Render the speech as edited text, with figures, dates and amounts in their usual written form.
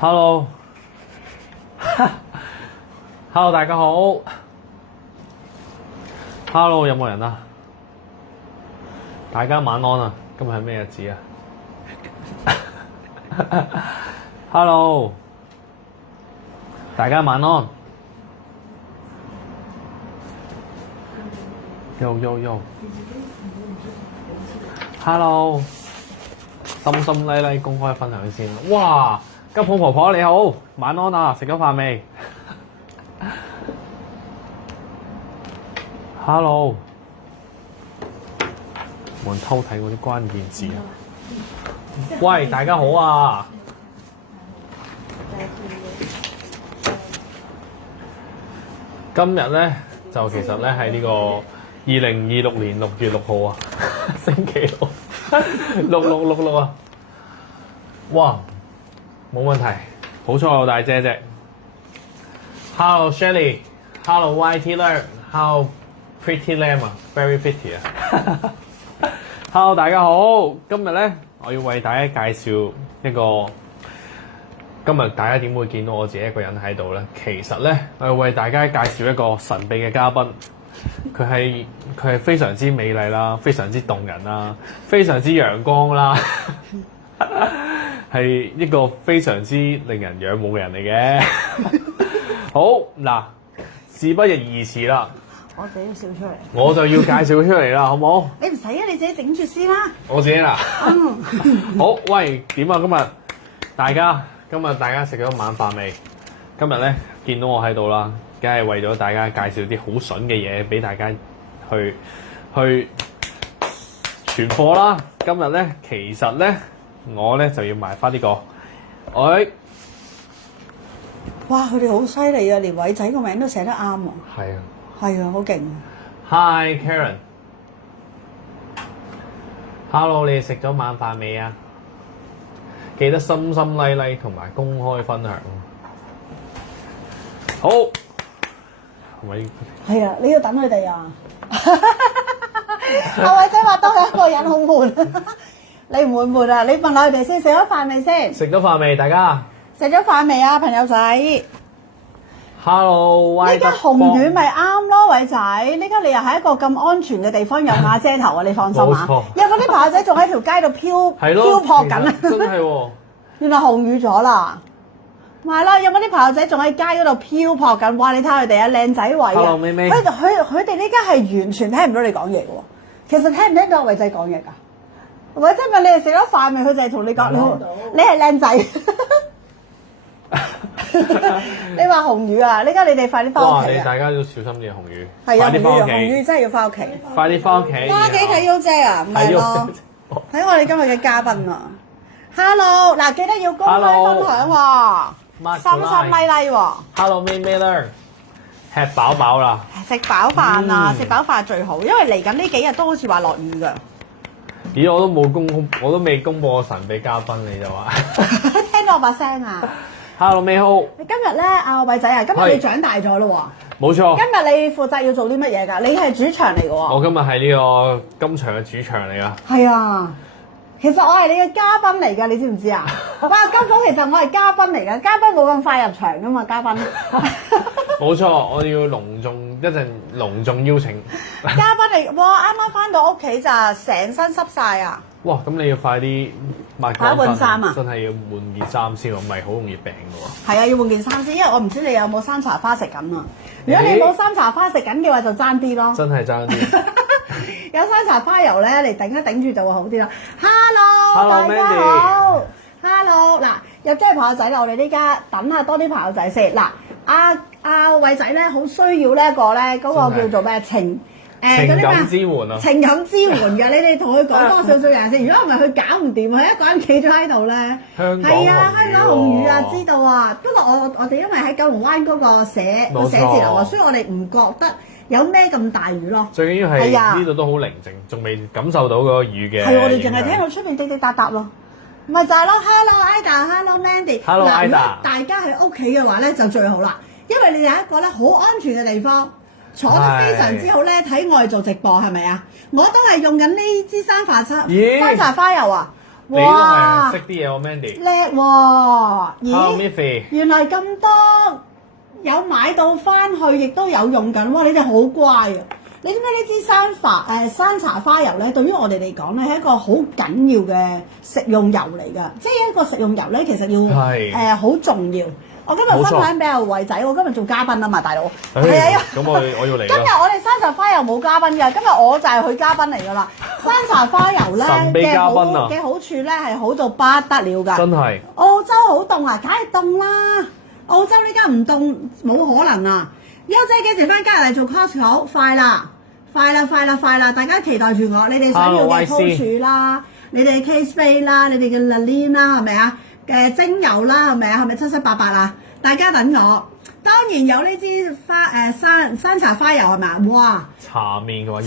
Hello，Hello 大家好。Hello 有冇人啊？大家晚安啊！今日係咩日子啊？Hello，大家晚安。Hello，心心禮禮公開分享先。哇！吉普婆婆你好，晚安啊！食咗飯未？Hello，冇人偷睇我啲關鍵字啊！喂，大家好啊！今日咧就其實咧係呢個2026年6月6號啊，星期六6666啊！哇，冇問題，好彩我帶遮啫。Hello Shelly，Hello YT Learn，How Pretty Lamb 啊 ，Very pretty 啊！Hello 大家好，今日咧我要為大家介紹一個。今日大家點會見到我自己一個人喺度咧？其實咧，我要為大家介紹一個神秘嘅嘉賓。佢係非常之美麗啦，非常之動人啦，非常之陽光啦，係一個非常之令人仰慕嘅人嚟嘅。好嗱，事不宜遲啦，我自己要笑出嚟，我就要介紹佢出嚟啦，好唔好？你唔使啊，你自己整住先啦。我自己啦。好，喂，點啊？今日大家食咗晚飯未？今日咧見到我喺度啦，梗係為咗大家介紹啲好筍嘅嘢俾大家去傳貨啦。今日咧其實咧我咧就要賣翻呢個，哇！佢哋好犀利啊，連偉仔個名都寫得啱喎。係啊，係啊，好勁。Hi Karen，Hello， 你哋食咗晚飯未啊？記得心心禮禮同埋公開分享。好，係咪？係啊，你要等佢哋啊。阿偉仔話多佢一個人好悶，你唔會悶啊？你問下佢哋先，食咗飯未先？食咗飯未？大家食咗飯未啊，朋友仔 ？Hello，呢間紅魚咪啱咯，偉仔。呢間你又喺一個咁安全嘅地方，有瓦遮頭啊，你放心啊。有嗰啲朋友仔仲喺條街度漂泊緊啊！真係喎。原來紅雨咗啦，咪啦！有冇啲朋友仔仲喺街嗰度漂泊緊？哇！你睇下佢哋啊，靚仔位啊！佢哋呢家係完全聽唔到你講嘢嘅喎。其實聽唔聽到偉仔講嘢㗎？偉仔問你哋食咗飯未？佢就係同你講，你係靚仔。你話紅雨啊？呢家你哋快啲翻屋企啊！大家都小心啲紅雨。係啊，紅雨真係要翻屋企。快啲翻屋企。翻屋企睇 U 姐啊？唔係咯，睇我哋今日嘅嘉賓啊！Hello， 嗱記得要公開分享喎，心心禮禮喎。Hello， 妹妹啦，吃飽飽啦。食飽飯啊，食飽飯最好，因為嚟緊呢幾日都好似話落雨㗎。咦，我都未公佈我神秘嘉賓，你就話聽到我把聲啊 ？Hello， 你好。你今日咧，阿偉仔啊，今日你長大咗咯喎。冇錯。今日你負責要做啲乜嘢㗎？你係主場嚟㗎喎。我今日係呢個今場嘅主場嚟㗎。係啊。其實我係你嘅嘉賓嚟㗎，你知唔知啊？哇，金寶，其實我係嘉賓嚟㗎，嘉賓冇咁快入場㗎嘛，嘉賓。冇錯，我哋要一陣隆重邀請。嘉賓嚟，哇！啱啱翻到屋企咋，成身濕晒啊！哇，咁你要快啲抹乾身。換衫啊！真係要換件衫先，唔係好容易病㗎喎。係啊，要換件衫先，因為我唔知你有冇山茶花食緊啊。如果你冇山茶花食緊嘅話，就爭啲咯。真係爭啲。有山茶花油咧嚟頂一頂住就會好啲啦。Hello， 大家好。Hello， 嗱，入咗去朋友仔啦，我哋呢家等下多啲朋友仔先。嗱，阿偉仔咧好需要呢一個咧嗰個叫做咩情感支援啊！情感支援嘅，你哋同佢講多少少嘢先。如果唔係佢搞唔掂，佢一個人企咗喺度咧。係啊，香港紅魚啊，知道啊。不過我哋因為喺九龍灣嗰個寫字樓啊，所以我哋唔覺得有咩咁大雨咯。最緊要係呢度都好寧靜，仲未感受到嗰個雨嘅。係我哋淨係聽到出面滴滴答答咯。咪就係咯 ，Hello Ida，Hello Mandy。Hello Ida。大家喺屋企嘅話咧就最好啦，因為你有一個咧好安全嘅地方。坐得非常之好咧，睇我哋做直播係咪啊？我都係用緊呢支山茶花油啊！你都係識啲嘢喎 Mandy。叻喎！Hello 咦， Miffy。原來咁多有買到翻去，亦都有用緊。哇！你哋好乖啊！你知唔知呢支山茶花油咧，對於我哋嚟講咧係一個好緊要嘅食用油嚟㗎。即係一個食用油咧，其實要好重要。我今日分享俾阿偉仔，我今日做嘉賓啊嘛，大佬。係啊，咁我要嚟。今日我哋山茶花油冇嘉賓㗎，今日我就係佢嘉賓嚟㗎啦。山茶花油咧嘅好處咧係好到不得了㗎。真係。澳洲好凍啊，梗係凍啦。澳洲呢家唔凍冇可能啊！優姐幾時翻加拿大做 Costco？ 快啦！大家期待住我，你哋想要嘅 Coach 啦，你哋 Kate Spade 啦，你哋嘅 Lalene 啦，係咪啊？精油啦，係咪啊？係咪778啊？大家等我。當然有呢支山茶花油係咪啊？哇！茶面嘅話有。